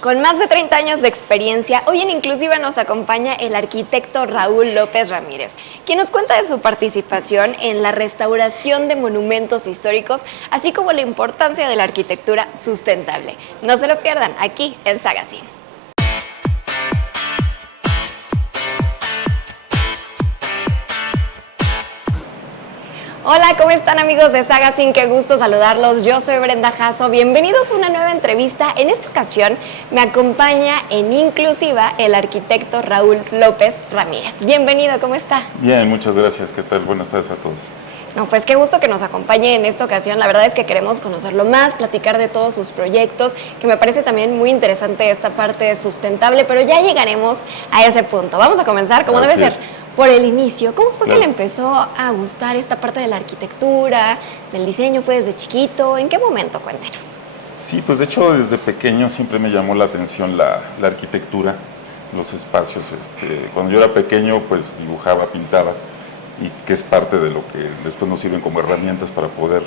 Con más de 30 años de experiencia, hoy en Inclusiva nos acompaña el arquitecto Raúl López Ramírez, quien nos cuenta de su participación en la restauración de monumentos históricos, así como la importancia de la arquitectura sustentable. No se lo pierdan, aquí en Sagacín. Hola, ¿cómo están amigos de Sagacín? Qué gusto saludarlos. Yo soy Brenda Jasso. Bienvenidos a una nueva entrevista. En esta ocasión me acompaña en Inclusiva el arquitecto Raúl López Ramírez. Bienvenido, ¿cómo está? Bien, muchas gracias. ¿Qué tal? Buenas tardes a todos. No, pues qué gusto que nos acompañe en esta ocasión. La verdad es que queremos conocerlo más, platicar de todos sus proyectos, que me parece también muy interesante esta parte sustentable, pero ya llegaremos a ese punto. Vamos a comenzar como debe ser. Por el inicio, ¿cómo fue que le empezó a gustar esta parte de la arquitectura, del diseño? ¿Fue desde chiquito? ¿En qué momento? Cuéntenos. Sí, pues de hecho desde pequeño siempre me llamó la atención la arquitectura, los espacios. Cuando yo era pequeño pues dibujaba, pintaba, y que es parte de lo que después nos sirven como herramientas para poder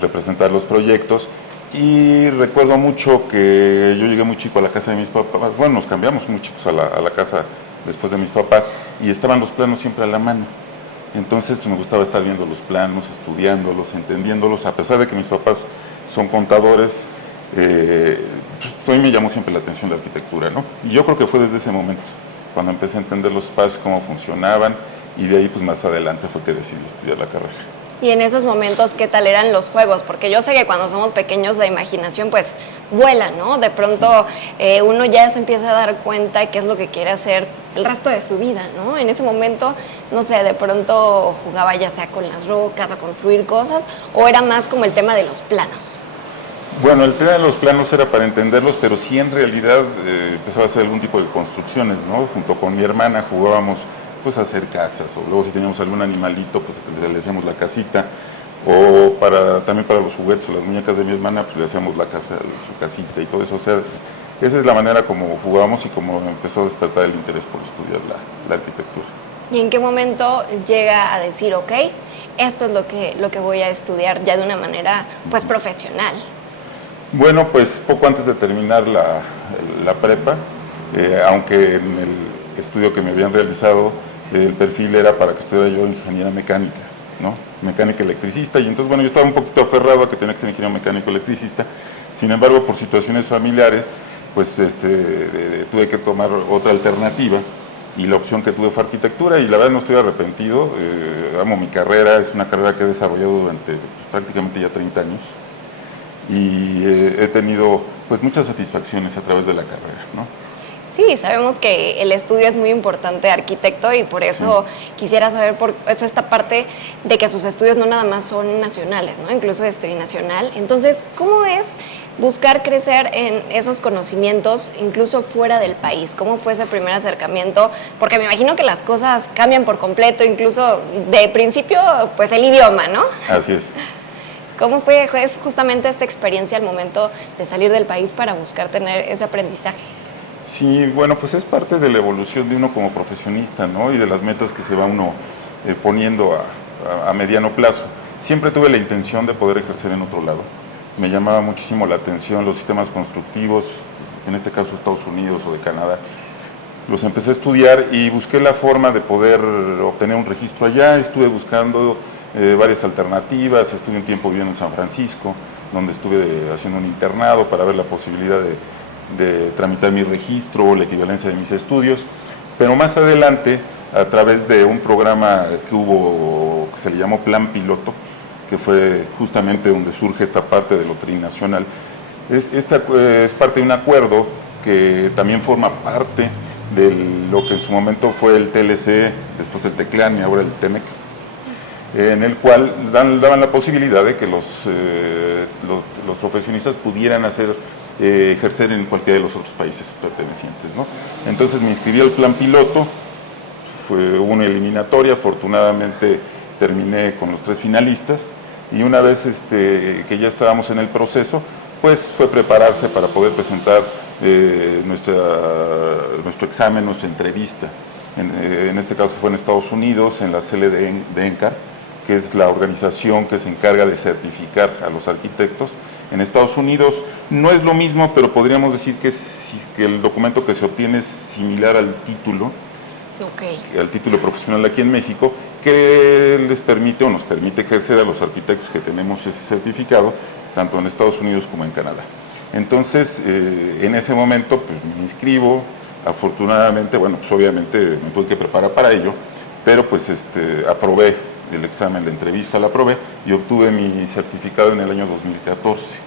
representar los proyectos. Y recuerdo mucho que yo llegué muy chico a la casa de mis papás, bueno, nos cambiamos muy chicos a la casa después de mis papás, y estaban los planos siempre a la mano. Entonces pues, me gustaba estar viendo los planos, estudiándolos, entendiéndolos, a pesar de que mis papás son contadores, pues, a mí me llamó siempre la atención la arquitectura, ¿no? Y yo creo que fue desde ese momento, cuando empecé a entender los espacios, cómo funcionaban, y de ahí pues más adelante fue que decidí estudiar la carrera. Y en esos momentos, ¿qué tal eran los juegos? Porque yo sé que cuando somos pequeños la imaginación pues vuela, ¿no? De pronto uno ya se empieza a dar cuenta de qué es lo que quiere hacer el resto de su vida, ¿no? En ese momento, no sé, de pronto jugaba ya sea con las rocas, a construir cosas, o era más como el tema de los planos. Bueno, el tema de los planos era para entenderlos, pero sí en realidad empezaba a hacer algún tipo de construcciones, ¿no? Junto con mi hermana jugábamos pues a hacer casas, o luego si teníamos algún animalito, pues le hacíamos la casita, o también para los juguetes o las muñecas de mi hermana, pues le hacíamos la casa, su casita y todo eso. O sea, esa es la manera como jugábamos y como empezó a despertar el interés por estudiar la arquitectura. ¿Y en qué momento llega a decir, ok, esto es lo que voy a estudiar ya de una manera pues profesional? Bueno, pues poco antes de terminar la prepa, aunque en el estudio que me habían realizado, el perfil era para que estudiara yo ingeniería mecánica, ¿no? Mecánica electricista, y entonces, bueno, yo estaba un poquito aferrado a que tenía que ser ingeniero mecánico electricista. Sin embargo, por situaciones familiares, pues tuve que tomar otra alternativa, y la opción que tuve fue arquitectura, y la verdad no estoy arrepentido. Amo mi carrera, es una carrera que he desarrollado durante pues, prácticamente ya 30 años, y he tenido pues muchas satisfacciones a través de la carrera, ¿no? Sí, sabemos que el estudio es muy importante, arquitecto, y por eso quisiera saber por eso esta parte de que sus estudios no nada más son nacionales, ¿no? Incluso es trinacional. Entonces, ¿cómo es buscar crecer en esos conocimientos incluso fuera del país? ¿Cómo fue ese primer acercamiento? Porque me imagino que las cosas cambian por completo, incluso de principio, pues el idioma, ¿no? Así es. ¿Cómo fue justamente esta experiencia al momento de salir del país para buscar tener ese aprendizaje? Sí, bueno, pues es parte de la evolución de uno como profesionista, ¿no? Y de las metas que se va uno poniendo a mediano plazo. Siempre tuve la intención de poder ejercer en otro lado. Me llamaba muchísimo la atención los sistemas constructivos, en este caso Estados Unidos o de Canadá. Los empecé a estudiar y busqué la forma de poder obtener un registro allá. Estuve buscando varias alternativas, estuve un tiempo viviendo en San Francisco, donde estuve haciendo un internado para ver la posibilidad de tramitar mi registro o la equivalencia de mis estudios, pero más adelante, a través de un programa que hubo, que se le llamó Plan Piloto, que fue justamente donde surge esta parte de lo trinacional, es parte de un acuerdo que también forma parte de lo que en su momento fue el TLC, después el TECLAN y ahora el TEMEC, en el cual daban la posibilidad de que los profesionistas pudieran ejercer en cualquiera de los otros países pertenecientes, ¿no? Entonces me inscribí al plan piloto, hubo una eliminatoria, afortunadamente terminé con los 3 finalistas, y una vez que ya estábamos en el proceso, pues fue prepararse para poder presentar nuestro examen, nuestra entrevista. En este caso fue en Estados Unidos, en la sede de ENCAR, que es la organización que se encarga de certificar a los arquitectos, En Estados Unidos no es lo mismo, pero podríamos decir que, que el documento que se obtiene es similar al título, al título profesional aquí en México, que les permite o nos permite ejercer a los arquitectos que tenemos ese certificado, tanto en Estados Unidos como en Canadá. Entonces, en ese momento, pues me inscribo. Afortunadamente, bueno, pues obviamente me tuve que preparar para ello, pero pues aprobé el examen, la entrevista la aprobé y obtuve mi certificado en el año 2014.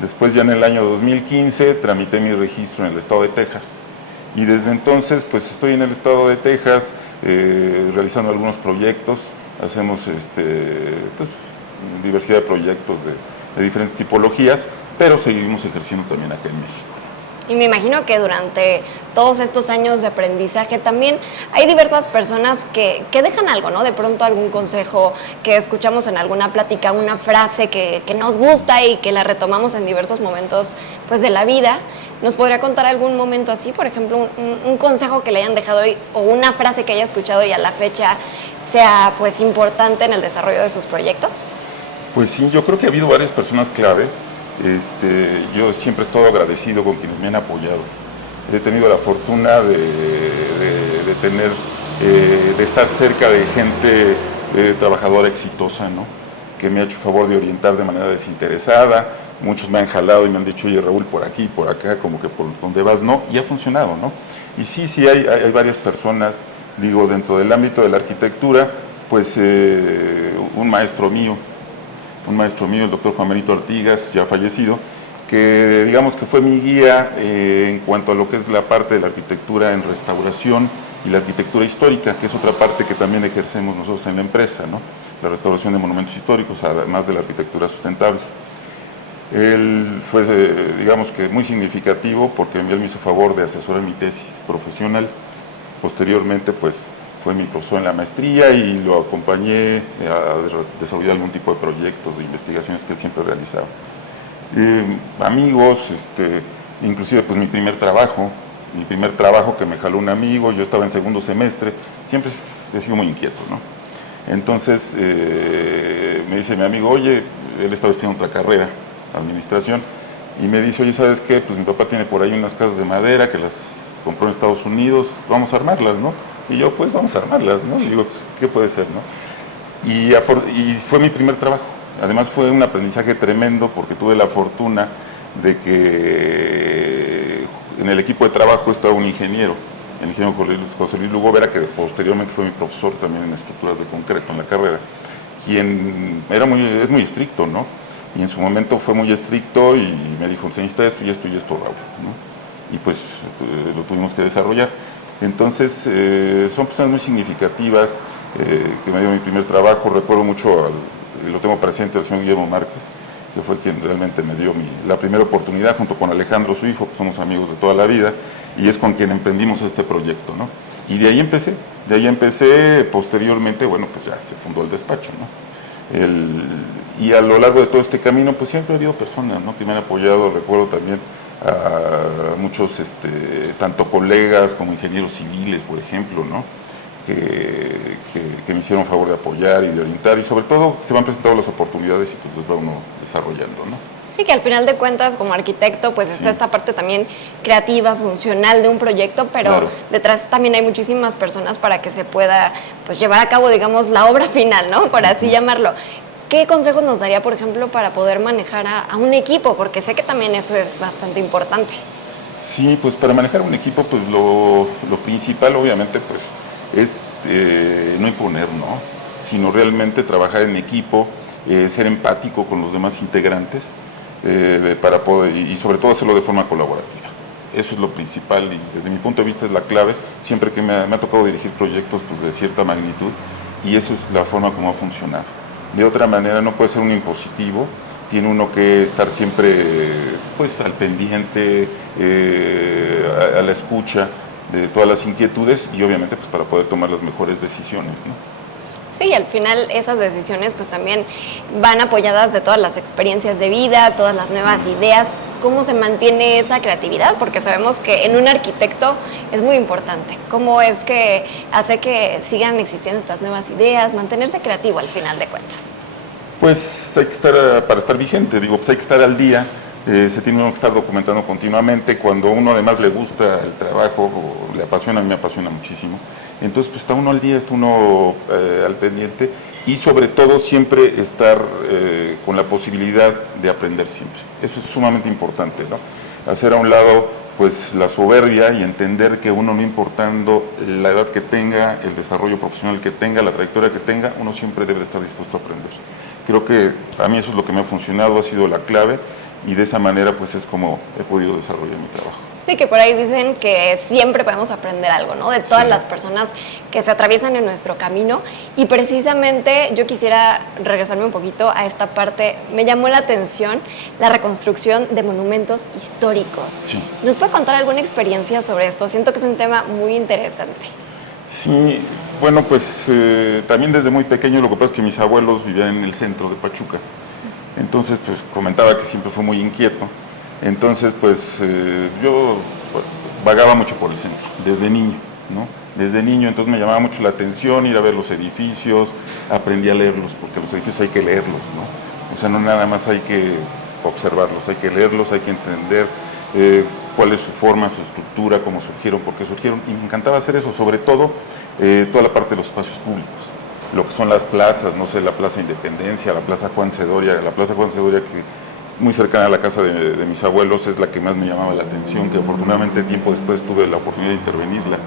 Después, ya en el año 2015, tramité mi registro en el estado de Texas. Y desde entonces, pues estoy en el estado de Texas realizando algunos proyectos. Hacemos pues, diversidad de proyectos de diferentes tipologías, pero seguimos ejerciendo también acá en México. Y me imagino que durante todos estos años de aprendizaje también hay diversas personas que dejan algo, ¿no? De pronto algún consejo que escuchamos en alguna plática, una frase que nos gusta y que la retomamos en diversos momentos pues, de la vida. ¿Nos podría contar algún momento así? Por ejemplo, un consejo que le hayan dejado hoy o una frase que haya escuchado y a la fecha sea pues importante en el desarrollo de sus proyectos. Pues sí, yo creo que ha habido varias personas clave. Yo siempre he estado agradecido con quienes me han apoyado. He tenido la fortuna de estar cerca de gente trabajadora exitosa, ¿no? Que me ha hecho favor de orientar de manera desinteresada. Muchos me han jalado y me han dicho, oye Raúl, por aquí, por acá, como que por donde vas no, y ha funcionado, ¿no? Y sí, hay varias personas, digo, dentro del ámbito de la arquitectura, pues un maestro mío, el doctor Juan Benito Artigas, ya fallecido, que digamos que fue mi guía en cuanto a lo que es la parte de la arquitectura en restauración y la arquitectura histórica, que es otra parte que también ejercemos nosotros en la empresa, ¿no? La restauración de monumentos históricos, además de la arquitectura sustentable. Él fue, digamos que muy significativo porque él me hizo favor de asesorar mi tesis profesional. Posteriormente, pues, fue mi profesor en la maestría y lo acompañé a desarrollar algún tipo de proyectos, de investigaciones que él siempre realizaba. Amigos, inclusive pues mi primer trabajo que me jaló un amigo, yo estaba en segundo semestre, siempre he sido muy inquieto, ¿no? Entonces me dice mi amigo, oye, él estaba estudiando otra carrera, administración, y me dice, oye, ¿sabes qué? Pues mi papá tiene por ahí unas casas de madera que las compró en Estados Unidos, vamos a armarlas, ¿no? Y yo, pues vamos a armarlas, ¿no? Y digo, pues, ¿qué puede ser, no? Y fue mi primer trabajo. Además fue un aprendizaje tremendo porque tuve la fortuna de que en el equipo de trabajo estaba un ingeniero, el ingeniero José Luis Lugo Vera, que posteriormente fue mi profesor también en estructuras de concreto en la carrera, quien es muy estricto, ¿no? Y en su momento fue muy estricto y me dijo, se necesita esto y esto y esto, Raúl, ¿no? Y pues lo tuvimos que desarrollar. Entonces, son personas muy significativas que me dio mi primer trabajo. Recuerdo mucho, lo tengo presente, al señor Guillermo Márquez, que fue quien realmente me dio la primera oportunidad, junto con Alejandro, su hijo, que somos amigos de toda la vida, y es con quien emprendimos este proyecto, ¿no? Y de ahí empecé, posteriormente, bueno, pues ya se fundó el despacho, ¿no? Y a lo largo de todo este camino, pues siempre ha habido personas, ¿no? Que me han apoyado. Recuerdo también a muchos, tanto colegas como ingenieros civiles, por ejemplo, ¿no? Que me hicieron favor de apoyar y de orientar, y sobre todo se van presentando las oportunidades y pues los va uno desarrollando, ¿no? Sí, que al final de cuentas, como arquitecto, pues está esta parte también creativa, funcional de un proyecto, pero claro, detrás también hay muchísimas personas para que se pueda pues llevar a cabo, digamos, la obra final, ¿no? Por así llamarlo. ¿Qué consejos nos daría, por ejemplo, para poder manejar a un equipo? Porque sé que también eso es bastante importante. Sí, pues para manejar un equipo, pues lo principal, obviamente, pues es no imponer, ¿no? Sino realmente trabajar en equipo, ser empático con los demás integrantes, para poder, y sobre todo hacerlo de forma colaborativa. Eso es lo principal y desde mi punto de vista es la clave, siempre que me ha tocado dirigir proyectos pues, de cierta magnitud, y eso es la forma como ha funcionado. De otra manera no puede ser un impositivo, tiene uno que estar siempre pues, al pendiente, a la escucha de todas las inquietudes y obviamente pues, para poder tomar las mejores decisiones, ¿no? Sí, al final esas decisiones pues también van apoyadas de todas las experiencias de vida, todas las nuevas ideas. ¿Cómo se mantiene esa creatividad? Porque sabemos que en un arquitecto es muy importante. ¿Cómo es que hace que sigan existiendo estas nuevas ideas? Mantenerse creativo al final de cuentas. Pues hay que estar, para estar vigente, digo, pues hay que estar al día, se tiene uno que estar documentando continuamente, cuando uno además le gusta el trabajo, o le apasiona, a mí me apasiona muchísimo, entonces pues está uno al día, está uno al pendiente, y sobre todo siempre estar con la posibilidad de aprender siempre. Eso es sumamente importante, ¿no? Hacer a un lado pues la soberbia y entender que uno, no importando la edad que tenga, el desarrollo profesional que tenga, la trayectoria que tenga, uno siempre debe estar dispuesto a aprender. Creo que a mí eso es lo que me ha funcionado, ha sido la clave, y de esa manera pues es como he podido desarrollar mi trabajo. Sí, que por ahí dicen que siempre podemos aprender algo, ¿no? De todas las personas que se atraviesan en nuestro camino. Y precisamente yo quisiera regresarme un poquito a esta parte. Me llamó la atención la reconstrucción de monumentos históricos. Sí. ¿Nos puede contar alguna experiencia sobre esto? Siento que es un tema muy interesante. Sí, bueno, pues también desde muy pequeño, lo que pasa es que mis abuelos vivían en el centro de Pachuca. Entonces, pues comentaba que siempre fue muy inquieto. Entonces, pues yo vagaba mucho por el centro, desde niño, ¿no? Desde niño, entonces me llamaba mucho la atención ir a ver los edificios, aprendí a leerlos, porque los edificios hay que leerlos, ¿no? O sea, no nada más hay que observarlos, hay que leerlos, hay que entender cuál es su forma, su estructura, cómo surgieron, por qué surgieron, y me encantaba hacer eso, sobre todo toda la parte de los espacios públicos, lo que son las plazas, no sé, la Plaza Independencia, la Plaza Juan Cedoria que muy cercana a la casa de mis abuelos, es la que más me llamaba la atención, que afortunadamente tiempo después tuve la oportunidad de intervenirla.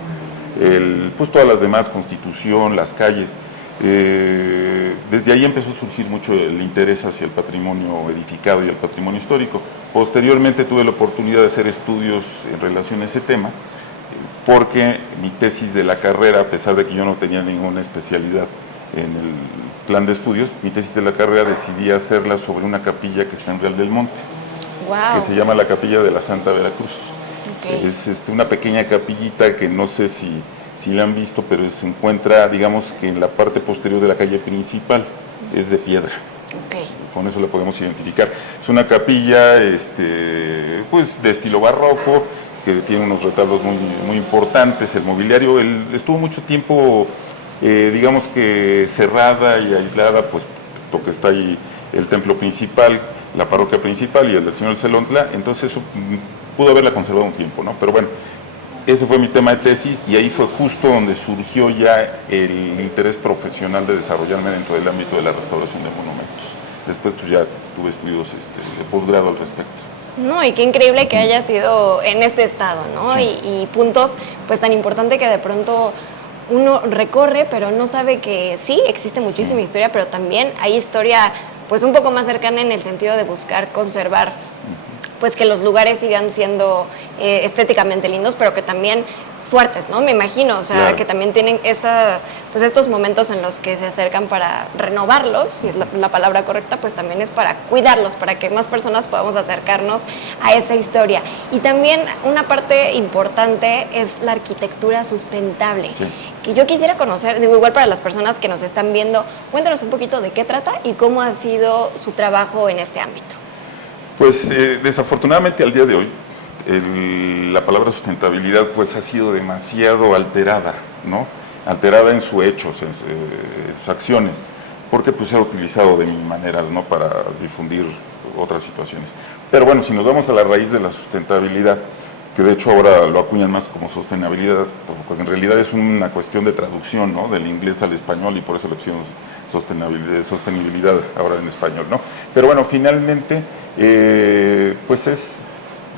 Pues todas las demás, Constitución, las calles. Desde ahí empezó a surgir mucho el interés hacia el patrimonio edificado y el patrimonio histórico. Posteriormente tuve la oportunidad de hacer estudios en relación a ese tema, porque mi tesis de la carrera, a pesar de que yo no tenía ninguna especialidad en el plan de estudios, mi tesis de la carrera decidí hacerla sobre una capilla que está en Real del Monte, Wow. que se llama la Capilla de la Santa Veracruz. Okay. Es una pequeña capillita que no sé si la han visto, pero se encuentra, digamos, que en la parte posterior de la calle principal, es de piedra. Okay. Con eso la podemos identificar. Es una capilla pues, de estilo barroco, que tiene unos retablos muy, muy importantes. El mobiliario, estuvo mucho tiempo, digamos que cerrada y aislada, pues porque está ahí el templo principal, la parroquia principal y el del Señor del Celontla, entonces eso pudo haberla conservado un tiempo, ¿no? Pero bueno, ese fue mi tema de tesis, y ahí fue justo donde surgió ya el interés profesional de desarrollarme dentro del ámbito de la restauración de monumentos. Después pues ya tuve estudios de posgrado al respecto. No, y qué increíble que haya sido en este estado, ¿no? Sí. Y puntos pues tan importante que de pronto uno recorre, pero no sabe que sí, existe muchísima historia, pero también hay historia pues un poco más cercana en el sentido de buscar conservar, pues que los lugares sigan siendo estéticamente lindos, pero que también fuertes, ¿no? Me imagino, o sea, Claro. que también tienen pues estos momentos en los que se acercan para renovarlos, si es la palabra correcta, pues también es para cuidarlos, para que más personas podamos acercarnos a esa historia. Y también una parte importante es la arquitectura sustentable, Sí. que yo quisiera conocer, digo, igual para las personas que nos están viendo, cuéntanos un poquito de qué trata y cómo ha sido su trabajo en este ámbito. Pues desafortunadamente al día de hoy, la palabra sustentabilidad pues ha sido demasiado alterada, ¿no? Alterada en sus hechos, en sus acciones, porque pues se ha utilizado de mil maneras, ¿no? Para difundir otras situaciones. Pero bueno, si nos vamos a la raíz de la sustentabilidad, que de hecho ahora lo acuñan más como sostenibilidad, porque en realidad es una cuestión de traducción, ¿no? Del inglés al español, y por eso le pusimos sostenibilidad ahora en español, ¿no? Pero bueno, finalmente, pues es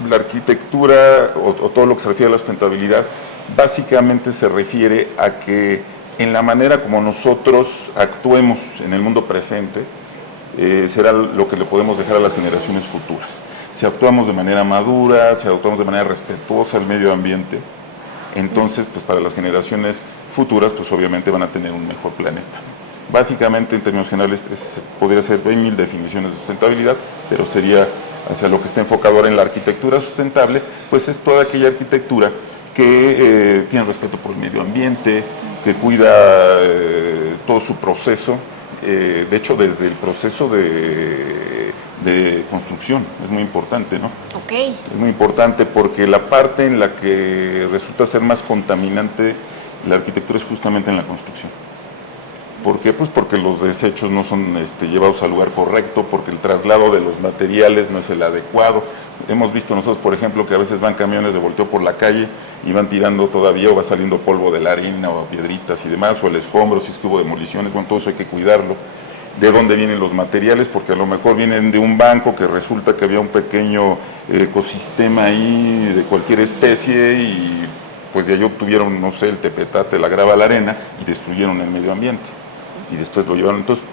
la arquitectura o todo lo que se refiere a la sustentabilidad, básicamente se refiere a que en la manera como nosotros actuemos en el mundo presente, será lo que le podemos dejar a las generaciones futuras. Si actuamos de manera madura, si actuamos de manera respetuosa al medio ambiente, entonces pues para las generaciones futuras pues obviamente van a tener un mejor planeta. Básicamente en términos generales podría ser, hay mil definiciones de sustentabilidad, pero sería hacia lo que está enfocado ahora en la arquitectura sustentable, pues es toda aquella arquitectura que tiene respeto por el medio ambiente, que cuida todo su proceso, de hecho desde el proceso de construcción, es muy importante, ¿no? Ok. Es muy importante porque la parte en la que resulta ser más contaminante la arquitectura es justamente en la construcción. ¿Por qué? Pues porque los desechos no son llevados al lugar correcto, porque el traslado de los materiales no es el adecuado. Hemos visto nosotros, por ejemplo, que a veces van camiones de volteo por la calle y van tirando todavía o va saliendo polvo de la arena o piedritas y demás, o el escombro, si es que hubo demoliciones, bueno, todo eso hay que cuidarlo. De dónde vienen los materiales, porque a lo mejor vienen de un banco que resulta que había un pequeño ecosistema ahí de cualquier especie y pues de ahí obtuvieron, no sé, el tepetate, la grava, la arena y destruyeron el medio ambiente y después lo llevaron. Entonces,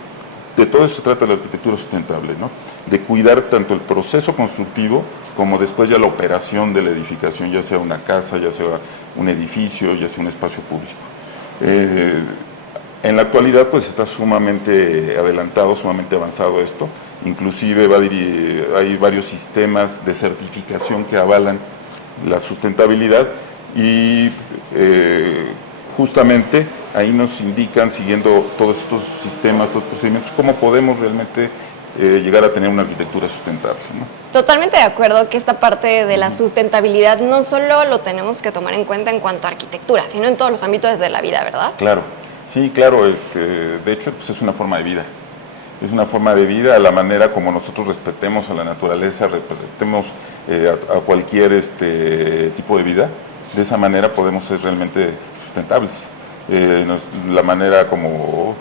de todo eso se trata la arquitectura sustentable, ¿no? De cuidar tanto el proceso constructivo como después ya la operación de la edificación, ya sea una casa, ya sea un edificio, ya sea un espacio público. En la actualidad pues está sumamente adelantado, sumamente avanzado esto, inclusive hay varios sistemas de certificación que avalan la sustentabilidad y justamente ahí nos indican, siguiendo todos estos sistemas, estos procedimientos, cómo podemos realmente llegar a tener una arquitectura sustentable, ¿no? Totalmente de acuerdo que esta parte de la sustentabilidad no solo lo tenemos que tomar en cuenta en cuanto a arquitectura, sino en todos los ámbitos de la vida, ¿verdad? Claro, sí, claro, de hecho pues es una forma de vida. Es una forma de vida a la manera como nosotros respetemos a la naturaleza, respetemos a cualquier tipo de vida. De esa manera podemos ser realmente sustentables. La manera como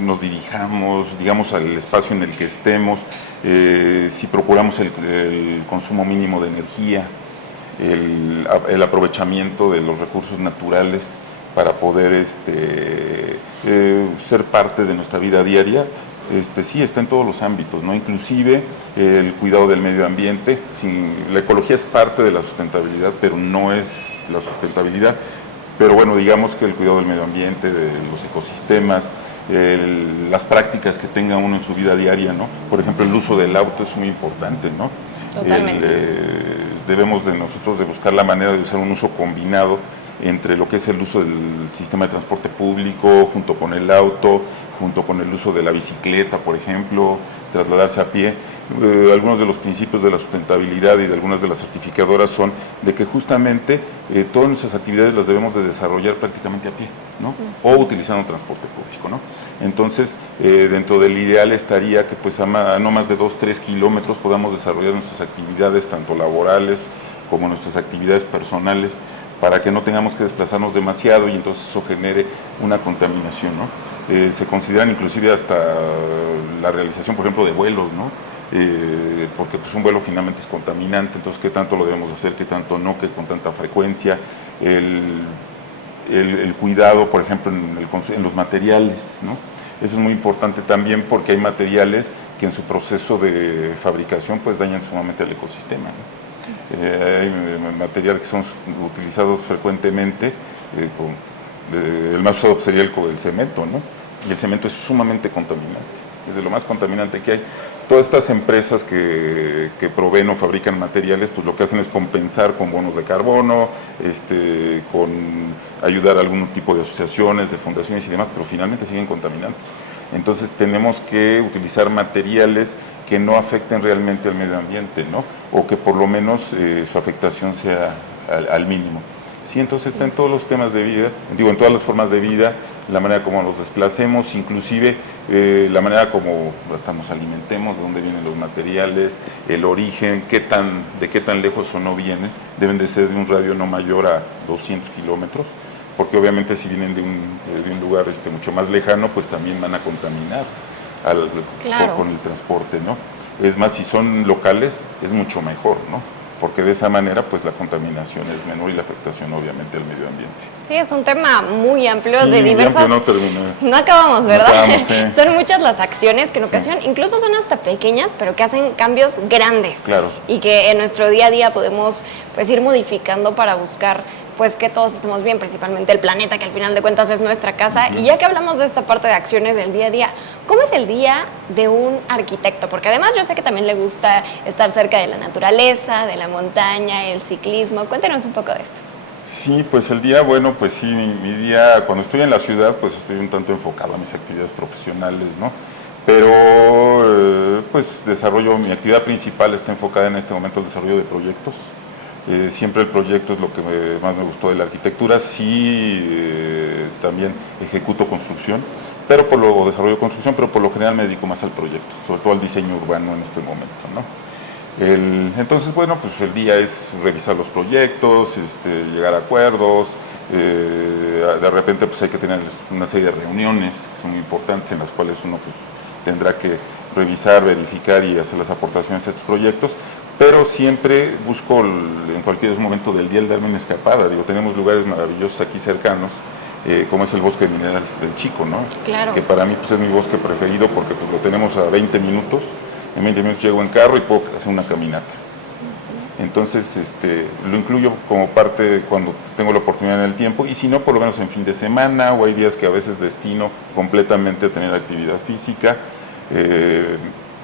nos dirijamos, digamos, al espacio en el que estemos, si procuramos el consumo mínimo de energía, el aprovechamiento de los recursos naturales para poder ser parte de nuestra vida diaria, sí está en todos los ámbitos, ¿no? Inclusive el cuidado del medio ambiente. La ecología es parte de la sustentabilidad, pero no es la sustentabilidad. Pero bueno, digamos que el cuidado del medio ambiente, de los ecosistemas, las prácticas que tenga uno en su vida diaria, ¿no? Por ejemplo, el uso del auto es muy importante, ¿no? Totalmente. Debemos nosotros de buscar la manera de usar un uso combinado entre lo que es el uso del sistema de transporte público, junto con el auto, junto con el uso de la bicicleta, por ejemplo, trasladarse a pie. Algunos de los principios de la sustentabilidad y de algunas de las certificadoras son de que justamente todas nuestras actividades las debemos de desarrollar prácticamente a pie, ¿no? O utilizando transporte público, ¿no? Entonces, dentro del ideal estaría que pues a no más de 2-3 kilómetros podamos desarrollar nuestras actividades, tanto laborales como nuestras actividades personales, para que no tengamos que desplazarnos demasiado y entonces eso genere una contaminación, ¿no? Se consideran inclusive hasta la realización, por ejemplo, de vuelos, ¿no? Porque pues un vuelo finalmente es contaminante, entonces qué tanto lo debemos hacer, qué tanto no, qué con tanta frecuencia, el cuidado, por ejemplo, en los materiales, ¿no? Eso es muy importante también porque hay materiales que en su proceso de fabricación pues dañan sumamente al ecosistema, ¿no? Hay materiales que son utilizados frecuentemente, el más usado sería el cemento, ¿no? Y el cemento es sumamente contaminante, es de lo más contaminante que hay. Todas estas empresas que proveen o fabrican materiales, pues lo que hacen es compensar con bonos de carbono, con ayudar a algún tipo de asociaciones, de fundaciones y demás, pero finalmente siguen contaminando. Entonces tenemos que utilizar materiales que no afecten realmente al medio ambiente, ¿no? O que por lo menos su afectación sea al mínimo. Sí, entonces está en todos los temas de vida, digo, en todas las formas de vida, la manera como nos desplacemos, inclusive la manera como hasta nos alimentemos, de dónde vienen los materiales, el origen, de qué tan lejos o no vienen, deben de ser de un radio no mayor a 200 kilómetros, porque obviamente si vienen de un lugar mucho más lejano, pues también van a contaminar Claro. con el transporte, ¿no? Es más, si son locales, es mucho mejor, ¿no? Porque de esa manera pues la contaminación es menor y la afectación obviamente al medio ambiente. Sí, es un tema muy amplio, Sí, de diversas... amplio, no termina. No acabamos, ¿verdad? No acabamos, sí. Son muchas las acciones que en ocasión, incluso son hasta pequeñas, pero que hacen cambios grandes. Claro. Y que en nuestro día a día podemos pues ir modificando para buscar pues que todos estemos bien, principalmente el planeta, que al final de cuentas es nuestra casa. Y ya que hablamos de esta parte de acciones del día a día, ¿cómo es el día de un arquitecto? Porque además yo sé que también le gusta estar cerca de la naturaleza, de la montaña, el ciclismo. Cuéntenos un poco de esto. Sí, pues el día, bueno, pues sí, mi día, cuando estoy en la ciudad, pues estoy un tanto enfocado a mis actividades profesionales, ¿no? Pero, pues mi actividad principal está enfocada en este momento al desarrollo de proyectos. Siempre el proyecto es lo que más me gustó de la arquitectura. Sí, también ejecuto construcción, o desarrollo construcción, pero por lo general me dedico más al proyecto, sobre todo al diseño urbano en este momento, ¿no? Entonces, bueno, pues el día es revisar los proyectos, llegar a acuerdos. De repente pues hay que tener una serie de reuniones que son muy importantes, en las cuales uno pues, tendrá que revisar, verificar y hacer las aportaciones a estos proyectos, pero siempre busco en cualquier momento del día el darme una escapada. Digo, tenemos lugares maravillosos aquí cercanos, como es el Bosque Mineral del Chico, ¿no? Claro. Que para mí pues, es mi bosque preferido porque pues, lo tenemos a 20 minutos. En 20 minutos llego en carro y puedo hacer una caminata. Entonces, lo incluyo como parte cuando tengo la oportunidad en el tiempo, y si no, por lo menos en fin de semana, o hay días que a veces destino completamente a tener actividad física.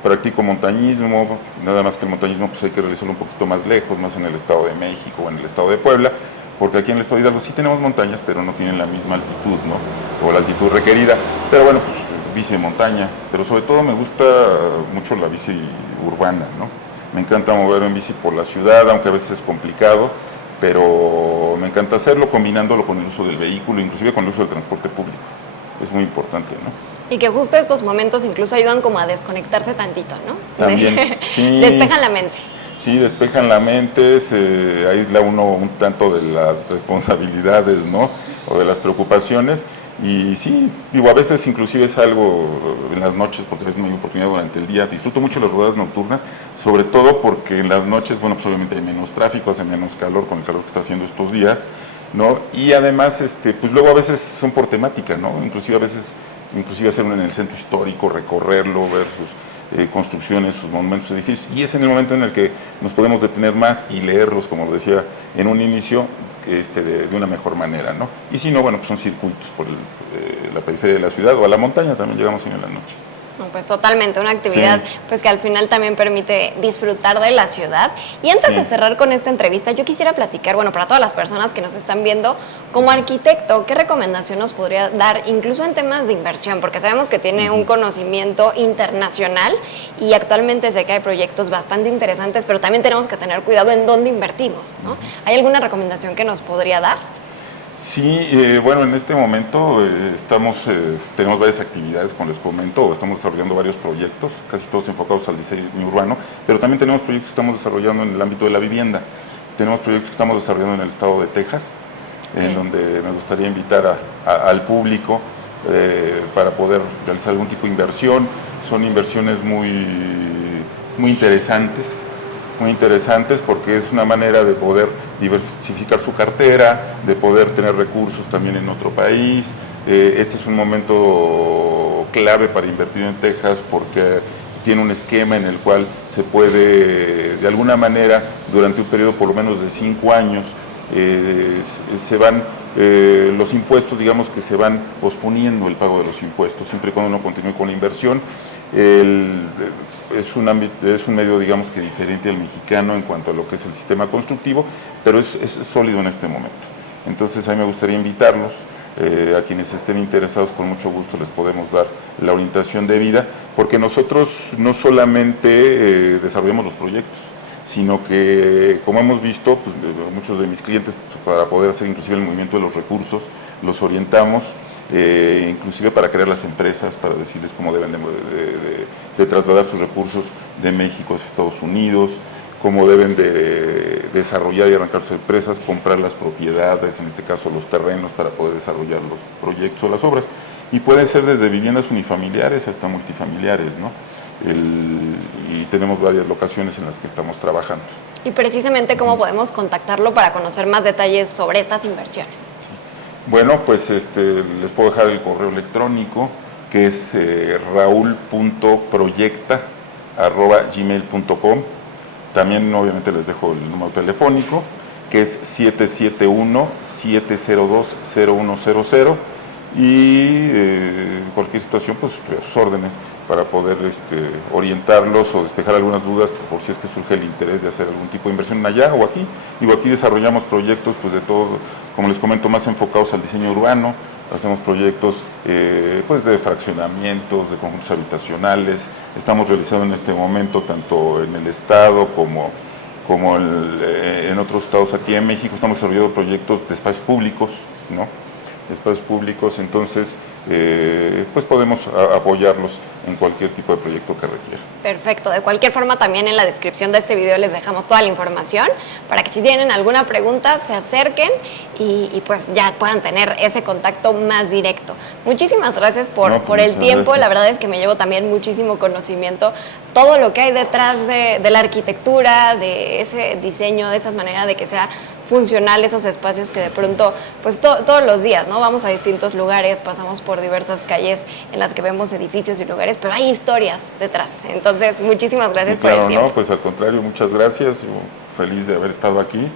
Practico montañismo, nada más que el montañismo pues hay que realizarlo un poquito más lejos, más en el Estado de México o en el Estado de Puebla, porque aquí en el Estado de Hidalgo sí tenemos montañas, pero no tienen la misma altitud, ¿no? O la altitud requerida. Pero bueno, pues bici de montaña, pero sobre todo me gusta mucho la bici urbana, ¿no? Me encanta moverme en bici por la ciudad, aunque a veces es complicado, pero me encanta hacerlo combinándolo con el uso del vehículo, inclusive con el uso del transporte público. Es muy importante, ¿no? Y que justo estos momentos incluso ayudan como a desconectarse tantito, ¿no? También, sí. Despejan la mente. Sí, despejan la mente, se aísla uno un tanto de las responsabilidades, ¿no? O de las preocupaciones. Y sí, digo, a veces inclusive salgo en las noches, porque a veces no hay oportunidad durante el día. Disfruto mucho las rodadas nocturnas, sobre todo porque en las noches, bueno, pues obviamente hay menos tráfico, hace menos calor con el calor que está haciendo estos días, ¿no? Y además, pues luego a veces son por temática, ¿no? Inclusive hacerlo en el centro histórico, recorrerlo, ver sus construcciones, sus monumentos, edificios, y es en el momento en el que nos podemos detener más y leerlos, como lo decía en un inicio, de una mejor manera, ¿no? Y si no, bueno, pues son circuitos por la periferia de la ciudad o a la montaña, también llegamos en la noche. Pues totalmente, una actividad Sí. pues que al final también permite disfrutar de la ciudad. Y antes Sí. de cerrar con esta entrevista, yo quisiera platicar, bueno, para todas las personas que nos están viendo, como arquitecto, ¿qué recomendación nos podría dar incluso en temas de inversión? Porque sabemos que tiene un conocimiento internacional y actualmente sé que hay proyectos bastante interesantes, pero también tenemos que tener cuidado en dónde invertimos, ¿no? ¿Hay alguna recomendación que nos podría dar? Sí, bueno, en este momento tenemos varias actividades, como les comento, estamos desarrollando varios proyectos, casi todos enfocados al diseño urbano, pero también tenemos proyectos que estamos desarrollando en el ámbito de la vivienda. Tenemos proyectos que estamos desarrollando en el estado de Texas, en donde me gustaría invitar al público para poder realizar algún tipo de inversión. Son inversiones muy interesantes porque es una manera de poder diversificar su cartera, de poder tener recursos también en otro país. Este es un momento clave para invertir en Texas porque tiene un esquema en el cual se puede, de alguna manera, durante un periodo por lo menos de 5 años, se van los impuestos, digamos que se van posponiendo el pago de los impuestos, siempre y cuando uno continúe con la inversión. Es un medio, digamos que diferente al mexicano en cuanto a lo que es el sistema constructivo, pero es sólido en este momento. Entonces, a mí me gustaría invitarlos, a quienes estén interesados, con mucho gusto les podemos dar la orientación debida, porque nosotros no solamente desarrollamos los proyectos, sino que, como hemos visto, pues, muchos de mis clientes, pues, para poder hacer inclusive el movimiento de los recursos, los orientamos, inclusive para crear las empresas, para decirles cómo deben de trasladar sus recursos de México hacia Estados Unidos, cómo deben de desarrollar y arrancar sus empresas, comprar las propiedades, en este caso los terrenos, para poder desarrollar los proyectos o las obras. Y pueden ser desde viviendas unifamiliares hasta multifamiliares, ¿no? Y tenemos varias locaciones en las que estamos trabajando. Y precisamente, ¿cómo podemos contactarlo para conocer más detalles sobre estas inversiones? Bueno, pues les puedo dejar el correo electrónico, que es raul.proyecta@gmail.com. También obviamente les dejo el número telefónico, que es 771-702-0100, y cualquier situación, pues a sus órdenes, para poder orientarlos o despejar algunas dudas por si es que surge el interés de hacer algún tipo de inversión allá o aquí. Digo, aquí desarrollamos proyectos pues de todo, como les comento, más enfocados al diseño urbano. Hacemos proyectos pues de fraccionamientos, de conjuntos habitacionales. Estamos realizando en este momento, tanto en el estado como como en otros estados. Aquí en México estamos desarrollando proyectos de espacios públicos, ¿no? Espacios públicos, entonces pues podemos apoyarlos en cualquier tipo de proyecto que requiera. Perfecto, de cualquier forma también en la descripción de este video les dejamos toda la información para que si tienen alguna pregunta se acerquen y pues ya puedan tener ese contacto más directo. Muchísimas gracias por el tiempo, la verdad es que me llevo también muchísimo conocimiento, todo lo que hay detrás de la arquitectura, de ese diseño, de esa manera de que sea funcional esos espacios que de pronto, pues todos los días, ¿no? Vamos a distintos lugares, pasamos por diversas calles en las que vemos edificios y lugares, pero hay historias detrás. Entonces, muchísimas gracias por el tiempo. No, pues al contrario, muchas gracias. Yo feliz de haber estado aquí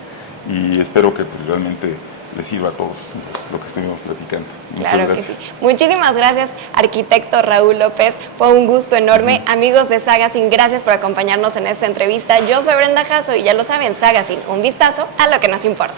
y espero que pues realmente les sirva a todos lo que estuvimos platicando. Muchas gracias. Que sí. Muchísimas gracias, arquitecto Raúl López. Fue un gusto enorme. Amigos de Sagazine, gracias por acompañarnos en esta entrevista. Yo soy Brenda Jasso y ya lo saben, Sagazine, un vistazo a lo que nos importa.